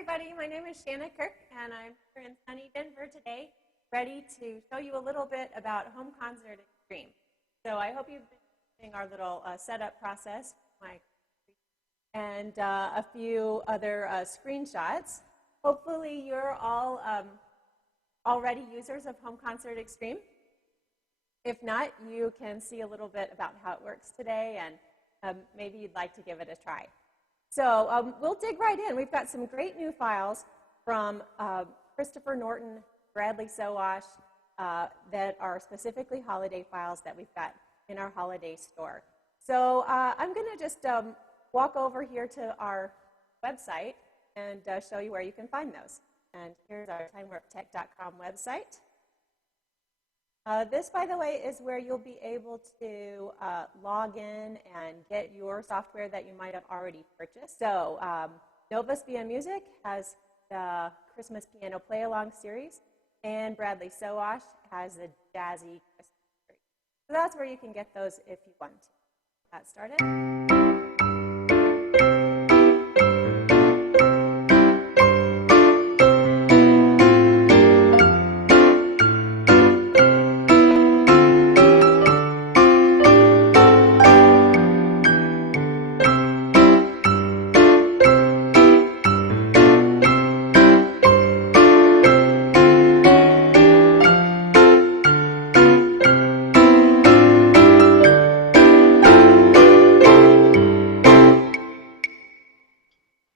everybody. My name is Shanna Kirk, and I'm here in sunny Denver today, ready to show you a little bit about Home Concert Extreme. So I hope you've been seeing our little setup process and a few other screenshots. Hopefully you're all already users of Home Concert Extreme. If not, you can see a little bit about how it works today, and maybe you'd like to give it a try. So we'll dig right in. We've got some great new files from Christopher Norton, Bradley Sowash, that are specifically holiday files that we've got in our holiday store. So I'm going to just walk over here to our website and show you where you can find those. And here's our timewarptech.com website. This, by the way, is where you'll be able to log in and get your software that you might have already purchased. So Novus via Music has the Christmas Piano Play-Along series, and Bradley Sowash has the Jazzy Christmas series. So that's where you can get those if you want to. Get started.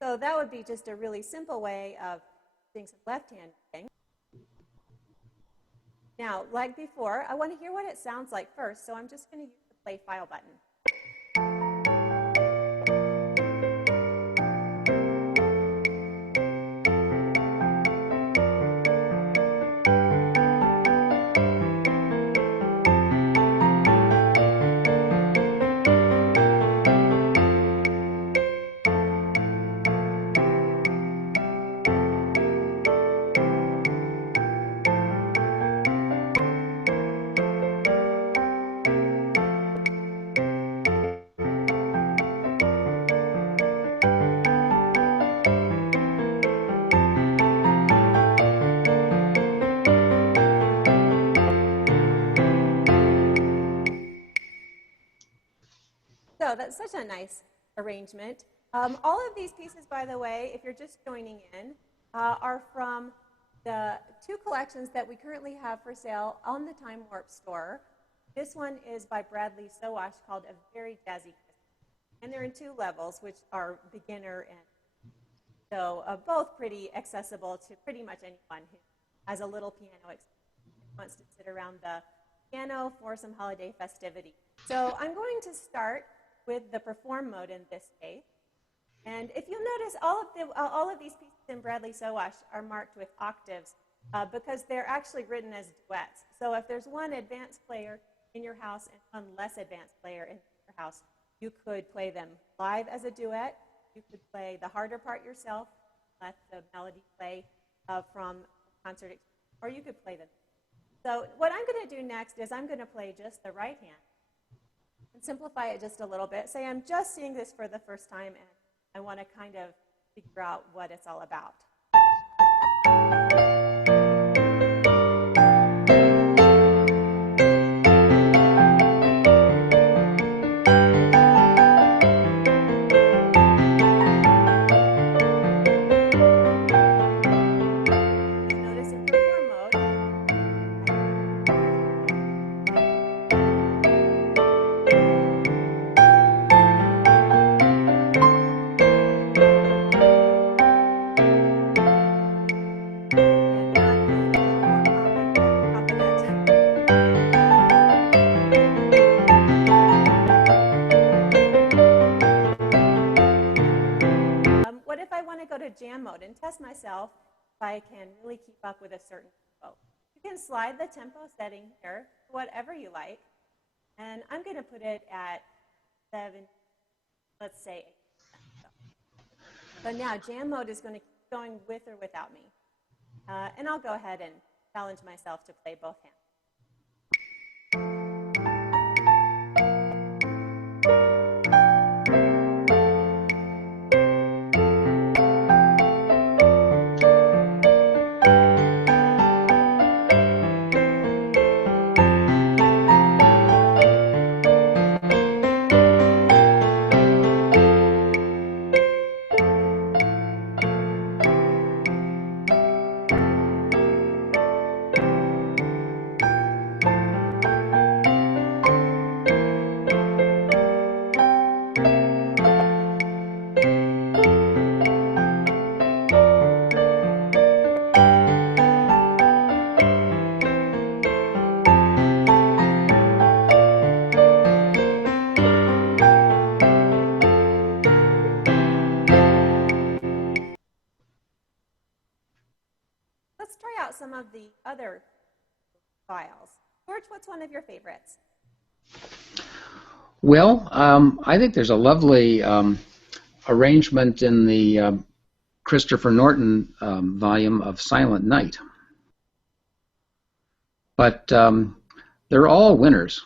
So that would be just a really simple way of doing some left-hand thing. Now, like before, I want to hear what it sounds like first, so I'm just going to use the play file button. So that's such a nice arrangement. All of these pieces, by the way, if you're just joining in, are from the two collections that we currently have for sale on the Time Warp store. This one is by Bradley Sowash called A Very Jazzy Christmas. And they're in two levels, which are beginner and so both pretty accessible to pretty much anyone who has a little piano experience and wants to sit around the piano for some holiday festivity. So I'm going to start with the perform mode in this case. And if you'll notice, all of these pieces in Bradley Sowash are marked with octaves because they're actually written as duets. So if there's one advanced player in your house and one less advanced player in your house, you could play them live as a duet. You could play the harder part yourself, let the melody play from concert, or you could play them. So what I'm going to do next is I'm going to play just the right hand and simplify it just a little bit. Say I'm just seeing this for the first time and I want to kind of figure out what it's all about. What if I want to go to jam mode and test myself if I can really keep up with a certain tempo? You can slide the tempo setting here, whatever you like, and I'm going to put it at 7, let's say 8%. So now jam mode is going to keep going with or without me. And I'll go ahead and challenge myself to play both hands. out some of the other files. George, what's one of your favorites? Well, I think there's a lovely arrangement in the Christopher Norton volume of Silent Night. But they're all winners.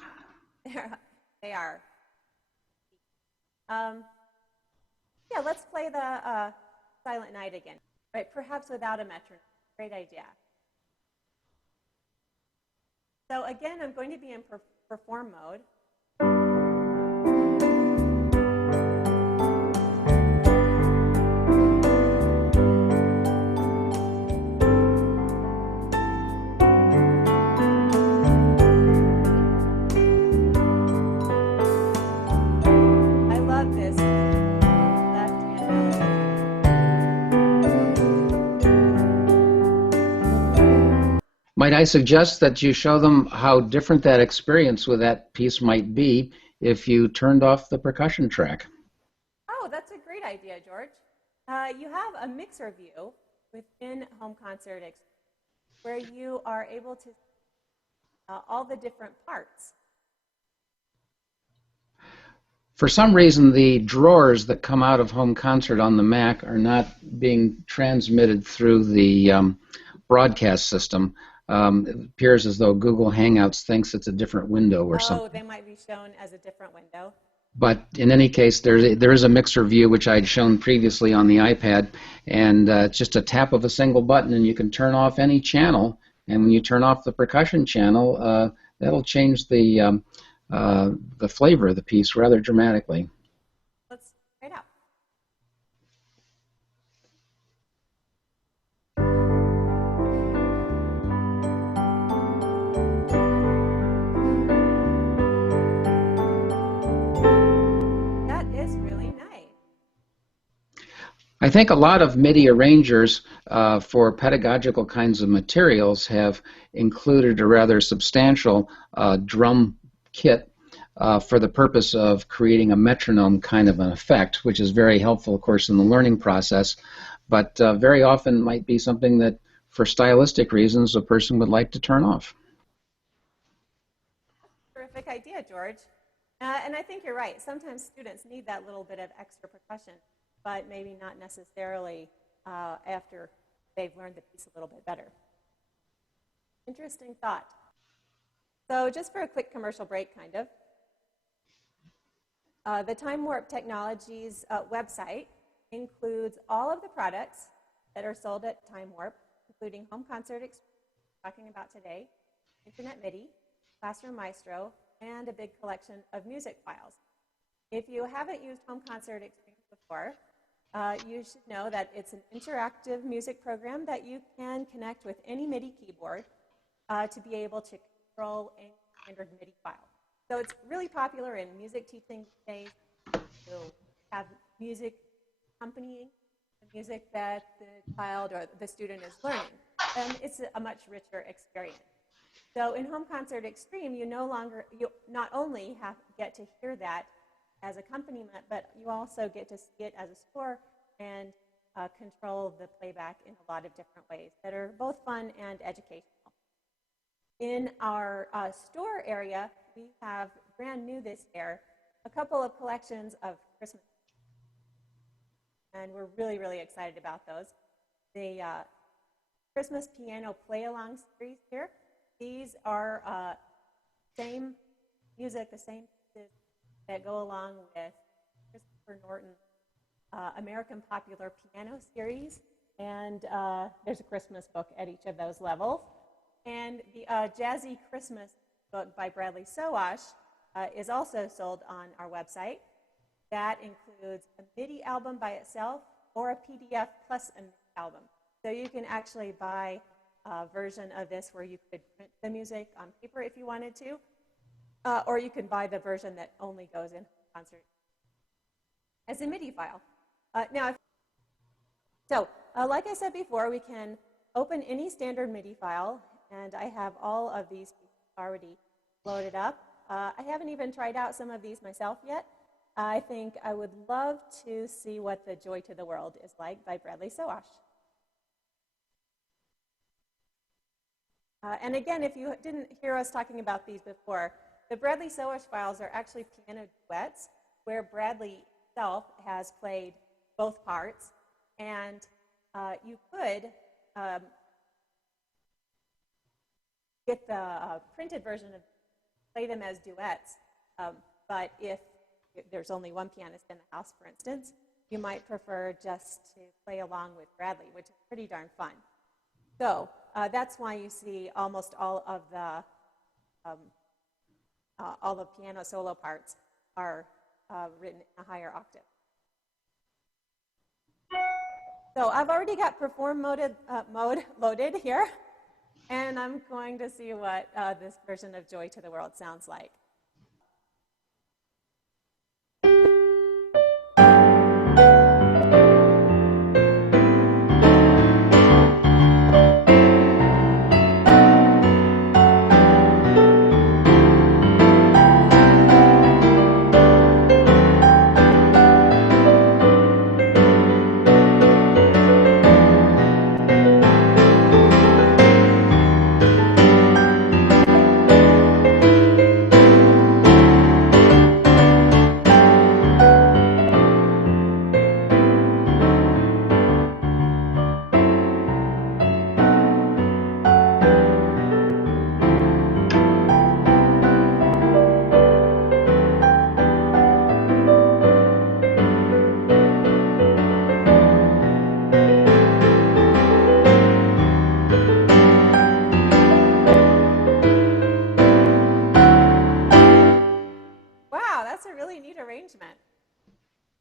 They are. Yeah, let's play the Silent Night again. Right, perhaps without a metronome. Great idea. So again, I'm going to be in perform mode. I love this left-hand melody. Might I suggest that you show them how different that experience with that piece might be if you turned off the percussion track? Oh, that's a great idea, George. You have a mixer view within Home Concert Experience where you are able to see all the different parts. For some reason, the drawers that come out of Home Concert on the Mac are not being transmitted through the broadcast system. It appears as though Google Hangouts thinks it's a different window or something. Oh, they might be shown as a different window. But in any case, there is a mixer view, which I'd shown previously on the iPad, and it's just a tap of a single button, and you can turn off any channel. And when you turn off the percussion channel, that'll change the flavor of the piece rather dramatically. Let's try it out. That is really nice. I think a lot of MIDI arrangers for pedagogical kinds of materials have included a rather substantial drum kit for the purpose of creating a metronome kind of an effect, which is very helpful, of course, in the learning process, but very often might be something that, for stylistic reasons, a person would like to turn off. Terrific idea, George. And I think you're right. Sometimes students need that little bit of extra percussion, but maybe not necessarily after they've learned the piece a little bit better. Interesting thought. So just for a quick commercial break, kind of, the Time Warp Technologies website includes all of the products that are sold at Time Warp, including Home Concert Experience, talking about today, Internet MIDI, Classroom Maestro, and a big collection of music files. If you haven't used Home Concert Experience before, you should know that it's an interactive music program that you can connect with any MIDI keyboard to be able to control any standard MIDI file. So it's really popular in music teaching days to have music accompanying the music that the child or the student is learning. And it's a much richer experience. So in Home Concert Extreme, you not only get to hear that as accompaniment, but you also get to see it as a score and control the playback in a lot of different ways that are both fun and educational. In our store area, we have brand new this year a couple of collections of Christmas, and we're really, really excited about those. The Christmas Piano Play-Along series here. These are same music, the same pieces that go along with Christopher Norton's American Popular Piano series, and there's a Christmas book at each of those levels. And the Jazzy Christmas book by Bradley Sowash is also sold on our website. That includes a MIDI album by itself or a PDF plus a MIDI album. So you can actually buy a version of this where you could print the music on paper if you wanted to, or you can buy the version that only goes in concert as a MIDI file. Like I said before, we can open any standard MIDI file, and I have all of these already loaded up. I haven't even tried out some of these myself yet. I think I would love to see what the Joy to the World is like by Bradley Sowash. And again, if you didn't hear us talking about these before, the Bradley Sowish files are actually piano duets where Bradley himself has played both parts. And you could get the printed version of play them as duets. But if there's only one pianist in the house, for instance, you might prefer just to play along with Bradley, which is pretty darn fun. So that's why you see almost all of the piano solo parts are written in a higher octave. So I've already got perform mode loaded here, and I'm going to see what this version of Joy to the World sounds like.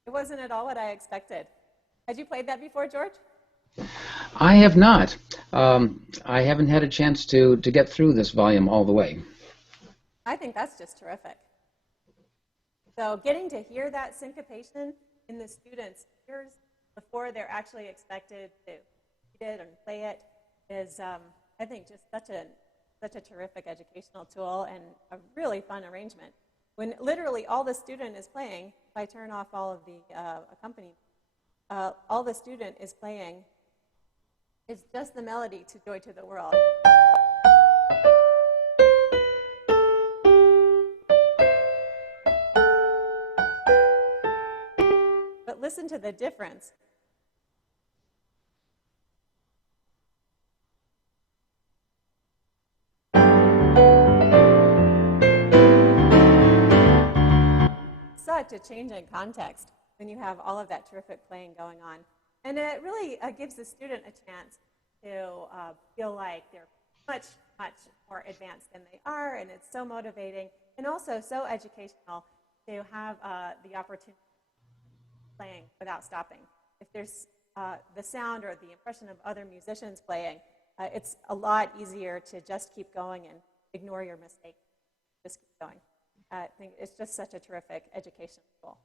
It wasn't at all what I expected. Had you played that before, George? I have not. I haven't had a chance to get through this volume all the way. I think that's just terrific. So getting to hear that syncopation in the students' ears before they're actually expected to read it and play it is, I think, just such a terrific educational tool and a really fun arrangement. When literally all the student is playing, if I turn off all of the accompaniment, all the student is playing is just the melody to Joy to the World. But listen to the difference. Such a change in context when you have all of that terrific playing going on. And it really gives the student a chance to feel like they're much, much more advanced than they are, and it's so motivating and also so educational to have the opportunity of playing without stopping. If there's the sound or the impression of other musicians playing, it's a lot easier to just keep going and ignore your mistakes. Just keep going. I think it's just such a terrific education tool.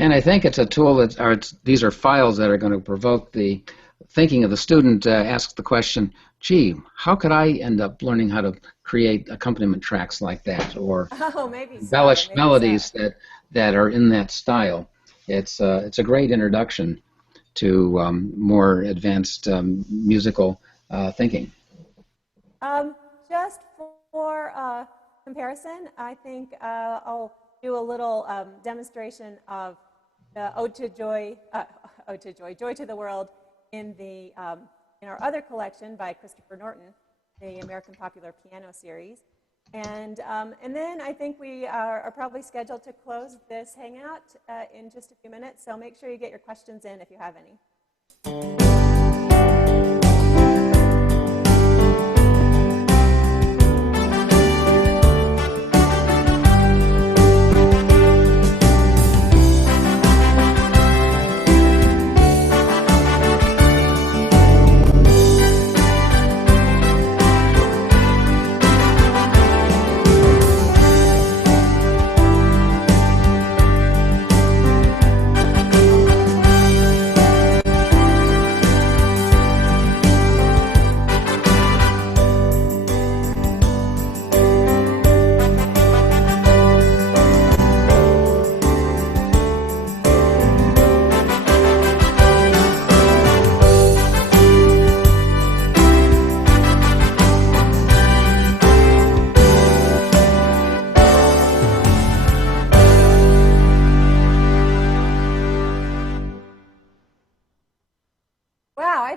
And I think it's a tool that these are files that are going to provoke the thinking of the student to ask the question, gee, how could I end up learning how to create accompaniment tracks like that, or embellish melodies that are in that style? It's a great introduction to more advanced musical thinking. Just for comparison, I think I'll do a little demonstration of the Ode to Joy, Joy to the World in our other collection by Christopher Norton, the American Popular Piano Series. And then I think we are probably scheduled to close this Hangout in just a few minutes, so make sure you get your questions in if you have any.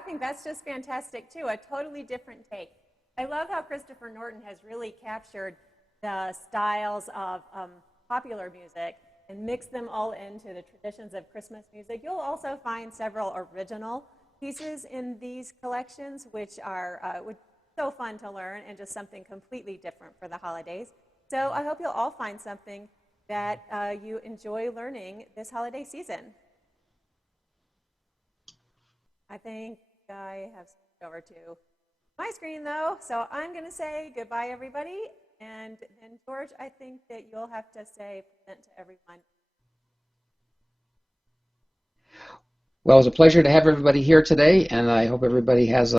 think that's just fantastic too. A totally different take. I love how Christopher Norton has really captured the styles of popular music and mixed them all into the traditions of Christmas music. You'll also find several original pieces in these collections, which are so fun to learn and just something completely different for the holidays. So I hope you'll all find something that you enjoy learning this holiday season. I think I have switched over to my screen though, so I'm going to say goodbye, everybody. And then, George, I think that you'll have to say present to everyone. Well, it was a pleasure to have everybody here today, and I hope everybody has